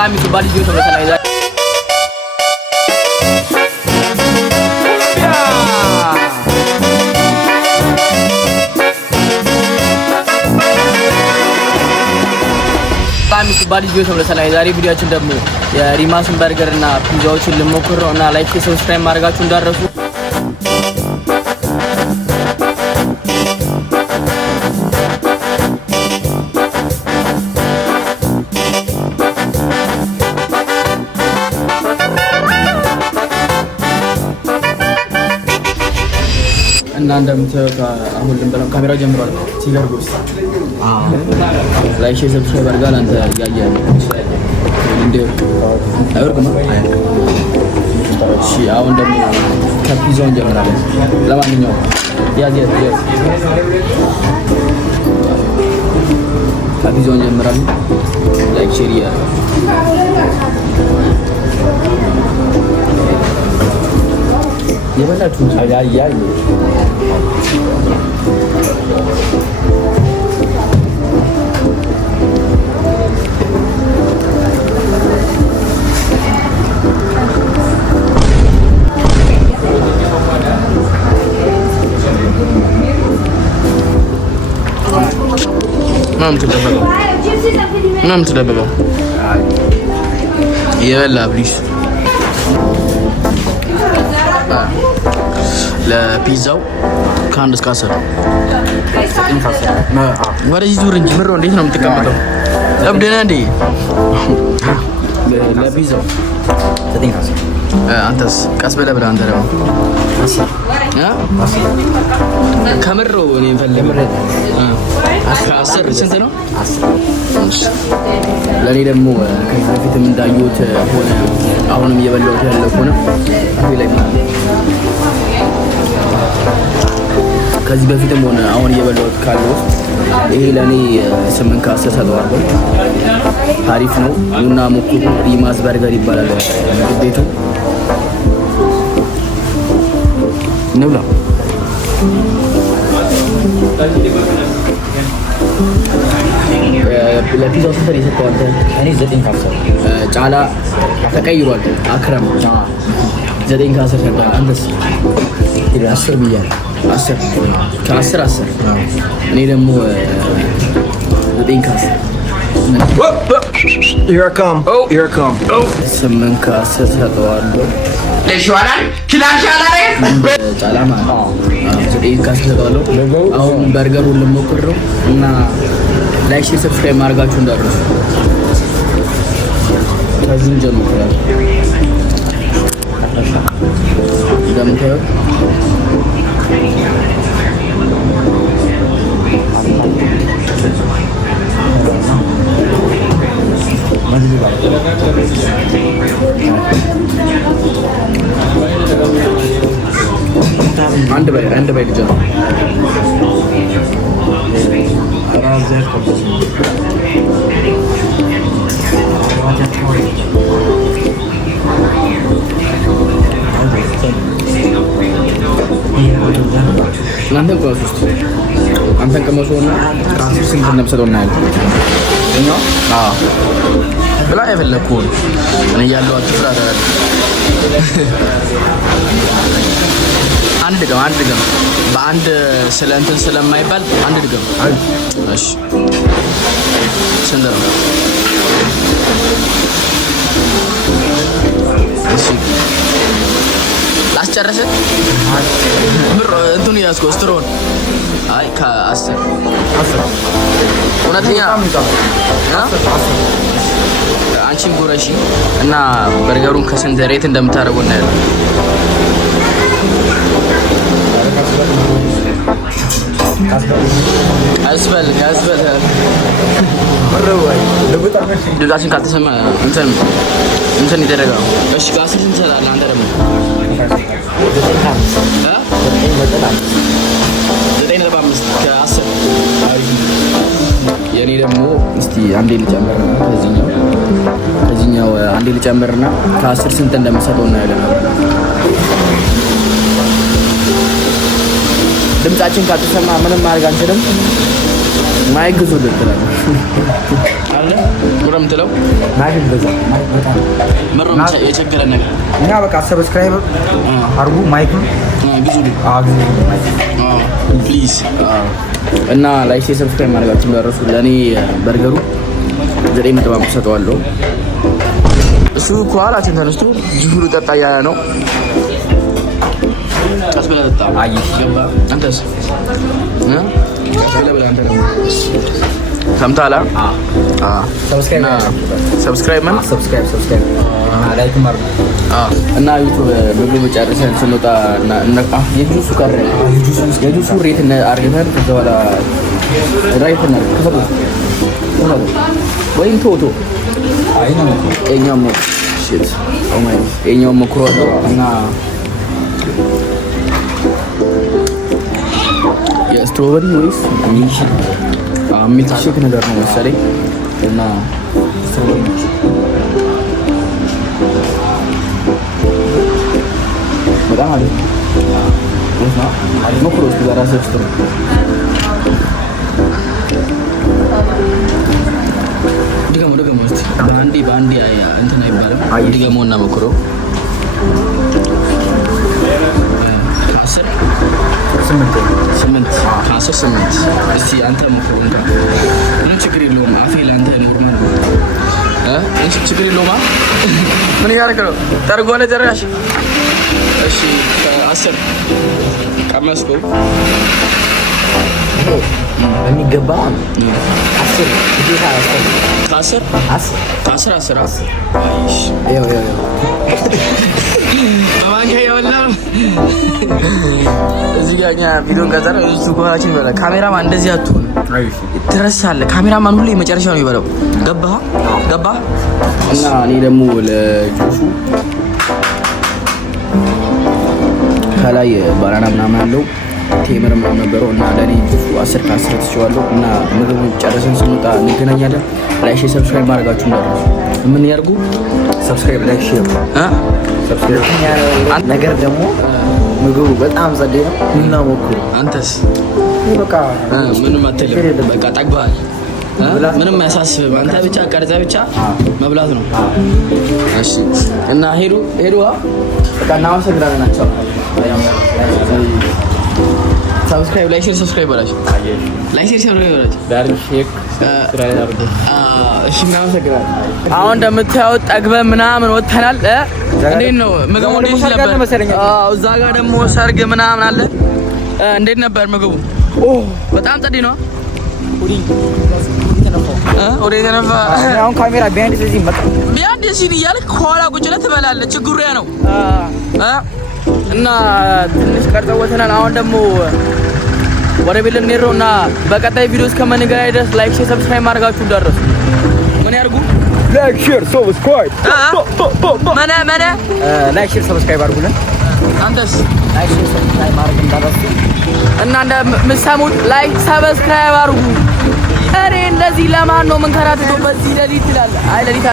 ሰላም ይባል ልጅ ነው መሰለኝ ዛሬ ሰላም ይባል ልጅ ነው መሰለኝ ዛሬ ቪዲዮአችን ደግሞ የሪማስን በርገር እና ፒዛዎችን ልሞክር ነው እና ላይክ ሰብስክራይብ ማድረጋችሁ እንዳትረሱ እና እንደምታዩት አሁን ልንበላው ካሜራው ጀምሯል ሲገርጉስ ላይክ ሰብስክራይብ አድርጋል አንተ ያያያል እንዴ አይወርቅም እሺ አሁን ደግሞ ከፒዛው እንጀምራለን ለማንኛውም ያዝ ከፒዛው እንጀምራለን ላይክ ሼር የበላችሁ አያያ ምናምን ትደበቀው የበላ ብሪስ ለፒዛው ከአንድ እስከ 10 ወደዚህ ዙር እንጂ ምሮ እንዴት ነው የምትቀመጠው? ለብደና እንዴ ለፒዛው አንተስ ቀስ በለ ብለህ አንተ ደግሞ ከምሮ እኔ ፈልግ 10 ስንት ነው? 10 ለኔ ደግሞ ከዚህ በፊትም እንዳየሁት ሆነ አሁንም እየበላሁት ያለው ሆነ ከዚህ በፊትም ሆነ አሁን እየበላሁት ካለው ይሄ ለኔ 8 ከ10 ሰጠዋለሁ። አሪፍ ነው። ኑና ሞክሩ። ሪማስ በርገር ይባላል ቤቱ ነውላ ለፒዛው ስንት ነው የሰጠው አንተ? እኔ 9 ከ10 ጫላ ተቀይሯል። አክረም 9 ከ10 ሰጠው። አንተስ? 10 ብያለሁ። 10 ከ10 10 እኔ ደግሞ 9 ከ10 Here I come. Oh, here I come. Oh. 8 ከ10 ሰጠዋለሁ። ለሽዋላል ክላሻላ ጫላማ 9 ከ10 ሰጠዋለሁ። አሁን በርገሩን ልሞክረው እና ላይክ ሼር ሰብስክራይብ ማድረጋችሁ እንዳትረሱ። ከዚህ እንጀምራለን። እንደምታዩት አንድ ባይ ልጅ ነው እናንተን ቆስ ውስጥ አንተን ቀመሶና ከአስር ስንት እንደምሰጠው እናያለን። አዎ ብላ የፈለኩን እኔ ያለው አትፍራ አይደል? አንድ ድገም በአንድ ስለ እንትን ስለማይባል አንድ ድገም። እሺ ስንት ነው? እሺ ላስጨርስ ምሮ እንትኑ ያስኮ ስትሮን አይ ከ10 እውነተኛ አንቺን ጉረሺ እና በርገሩን ከስንት ሬት እንደምታደርገው እናያለን። አስበል ድምጻችን ካልተሰማ እንትን ይደረጋል። እሺ ከ10 ስንት ትሰጣለህ አንተ ደግሞ? 9.5 ከ10 የኔ ደግሞ እስቲ አንዴ ልጨምርና ከዚህኛው አንዴ ልጨምርና ከ10 ስንት እንደምሰጠው እናያለን። ድምጻችን ካልተሰማ ምንም ማድረግ አንችልም። ማይክ ግዙልን ትላለህ አለ ነው የምትለው? ናይፍ በዛ ምንም የቸገረ ነገር እና በቃ ሰብስክራይብ አርጉ ማይክም ግዙልኝ ፕሊዝ እና ላይክ ሰብስክራይብ ማድረጋችሁን እንዳትረሱ። ለእኔ በርገሩ 9.5 ሰጠዋለሁ። እሱ ከኋላችን ተነስቶ ጅፍሩ ጠጣ እያለ ነው። ቀስ ብለህ ጠጣ። ገባ አንተስ ሰምተሃል? ሰብስክራይብ እና ዩቱብ ምግብ ጨርሰን ስንወጣ የጁሱ ቀረ። የጁሱ ሬት አርገተን ከዛ በኋላ ራይት ወይም ቶቶ የኛው መኩሮ እና የስትሮበሪ ወይስ ሚልክሼክ ነገር ነው መሰለኝ እና በጣም አሪፍ ነው። ሞክሮ እስኪ በራስህ ውስጥ ነው ድገሞ እስኪ በአንዴ እንትን አይባልም። ድገሞና ሞክሮ 8 ከ10 8 እስቲ አንተ ሞክሮ እንካ። ምንም ችግር የለውም። አፌ ለአንተ ኖርማል ነው። እሺ ችግር የለውም። ምን እያደረግህ ነው? ጠርጎ ለጨራሽ። እሺ ከ10 ቀመስከው በሚገባ 10 ግዴታ 10 በማንኪያ የበላው እዚህ ጋር እኛ ቪዲዮን ቀጠረ። እሱ ከኋላችን ይበላል። ካሜራማን እንደዚህ አትሆን ትረሳለህ። ካሜራማን ሁሌ መጨረሻ ነው ይበላው። ገባህ? እና እኔ ደግሞ ለጁሱ ከላይ ባናና ምናምን አለው ቴምር ምናምን ነበረው እና ለእኔ ጁሱ 10 ከ10 ትችዋለሁ። እና ምግብ ጨርሰን ስንወጣ እንገናኛለን። ላይክ ሰብስክራይብ ማድረጋችሁ እንዳትረሱ። ምን ያርጉ? ሰብስክራይብ ላይክ ሼር ነገር ደግሞ ምግቡ በጣም ጸዴ ነው። እና ሞክሩ። አንተስ? በቃ ምንም አትልም። በቃ ጠግበሃል። ምንም አያሳስብም። አንተ ብቻ ቀርጸህ ብቻ መብላት ነው። እሺ እና ሄዱ በቃ እናመሰግናለን ናቸው። ሰብስክራይብ ላይክ ሼር ሰብስክራይብ በላችሁ። እሺ እናመሰግናለን። አሁን እንደምታዩት ጠግበን ምናምን ወጥተናል። እንዴት ነው ምግቡ? እንዴት ነበር? እዛ ጋር ደግሞ ሰርግ ምናምን አለ። እንዴት ነበር ምግቡ? በጣም ጸዴ ነው። ወደ ተነፋ አሁን ካሜራ ቢያንስ እዚህ እያልክ ከኋላ ቁጭ ብለህ ትበላለህ። ችግሩ ያ ነው። እና ትንሽ ቀርጸው ወተናል። አሁን ደግሞ ወደ ቤት ልንሄድ ነው እና በቀጣይ ቪዲዮ እስከምንገናኝ ድረስ ላይክ ሼር ሰብስክራይብ ማድረጋችሁ እንዳትረሱ። ምን ያርጉ? ላይክ ሼር ሰብስክራይብ ላይክ ሼር ሰብስክራይብ አድርጉልን። አንተስ? ላይክ ሼር ሰብስክራይብ ማድረግ እንዳትረሱ እና እንደምትሰሙት ላይክ ሰብስክራይብ አድርጉ። እኔ እንደዚህ ለማን ነው ምን ከራተው በዚህ ሌሊት ይላል። አይ ሌሊት